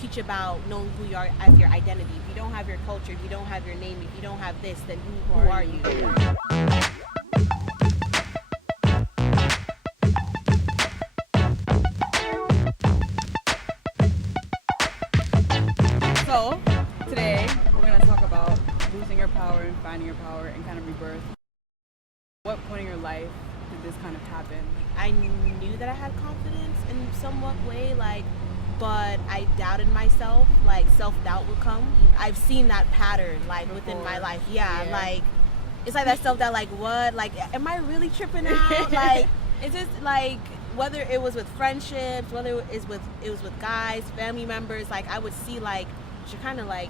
teach about knowing who you are as your identity. If you don't have your culture, if you don't have your name, if you don't have this, then who are you? So today we're going to talk about losing your power and finding your power and kind of rebirth. What point in your life did this kind of happen? I knew that I had confidence in somewhat way, but I doubted myself. Self-doubt would come. I've seen that pattern within my life. Yeah. It's like that self-doubt, what? Am I really tripping out? It's just whether it was with friendships, whether it was with guys, family members, I would see Shekinah,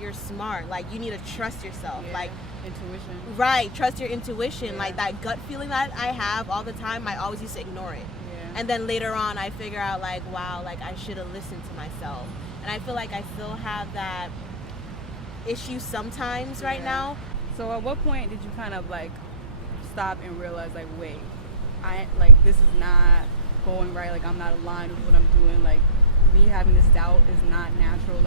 you're smart, you need to trust yourself. Intuition. Right, trust your intuition. Yeah. That gut feeling that I have all the time, I always used to ignore it. Yeah. And then later on I figure out wow, I should have listened to myself. And I feel like I still have that issue sometimes right now. So at what point did you kind of stop and realize wait, I this is not going right, I'm not aligned with what I'm doing, me having this doubt is not natural?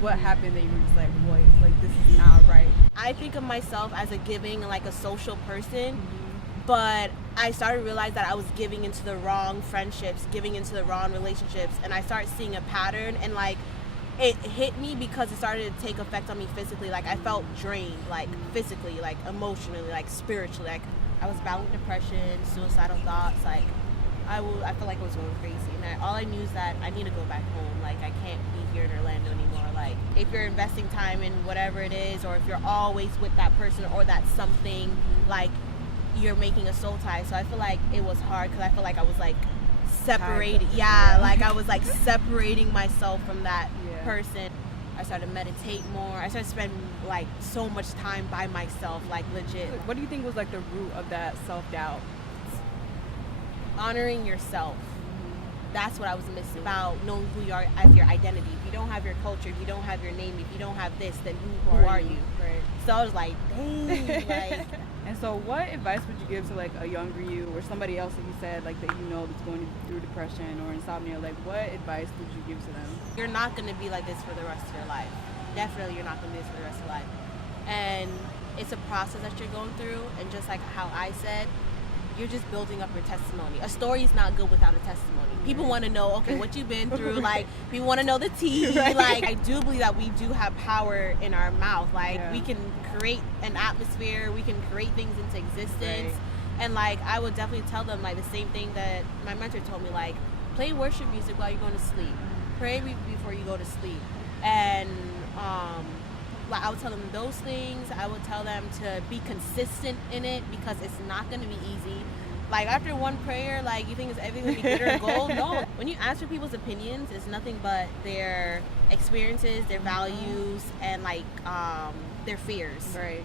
What happened that you were just wait, this is not right? I think of myself as a giving, a social person, but I started to realize that I was giving into the wrong friendships, giving into the wrong relationships, and I started seeing a pattern, and it hit me because it started to take effect on me physically. I felt drained, physically, emotionally, spiritually. I was battling depression, suicidal thoughts. I felt like I was going crazy, and all I knew is that I need to go back home. I can't be here in Orlando anymore. If you're investing time in whatever it is, or if you're always with that person or that something, you're making a soul tie. So I feel like it was hard because I feel like I was separated. I was separating myself from that person. I started to meditate more. I started to spend so much time by myself, legit. What do you think was the root of that self-doubt? Honoring yourself. That's what I was missing, about knowing who you are as your identity. If you don't have your culture, if you don't have your name, if you don't have this, then who are you? Right. So I was dang, And so what advice would you give to a younger you or somebody else that you said that that's going through depression or insomnia? What advice would you give to them? You're not going to be like this for the rest of your life. Definitely you're not going to be this for the rest of your life. And it's a process that you're going through, and just like how I said, you're just building up your testimony. A story is not good without a testimony. People want to know, okay, what you've been through. People want to know the tea. Right. I do believe that we do have power in our mouth. We can create an atmosphere. We can create things into existence. Right. And I would definitely tell them the same thing that my mentor told me. Play worship music while you're going to sleep. Pray before you go to sleep. And I would tell them those things. I would tell them to be consistent in it, because it's not going to be easy. After one prayer, you think everything will be glitter and gold? No. When you ask for people's opinions, it's nothing but their experiences, their values, and their fears. Right.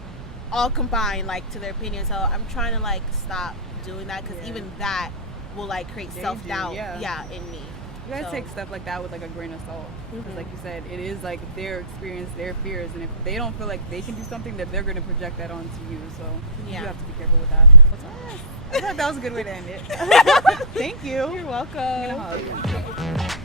All combined to their opinion. So I'm trying to stop doing that, because even that will create self-doubt in me. You guys take stuff like that with a grain of salt. Because like you said, it is their experience, their fears, and if they don't feel like they can do something, that they're going to project that onto you. So you have to be careful with that. I thought that was a good way to end it. Thank you. You're welcome. I'm gonna hug.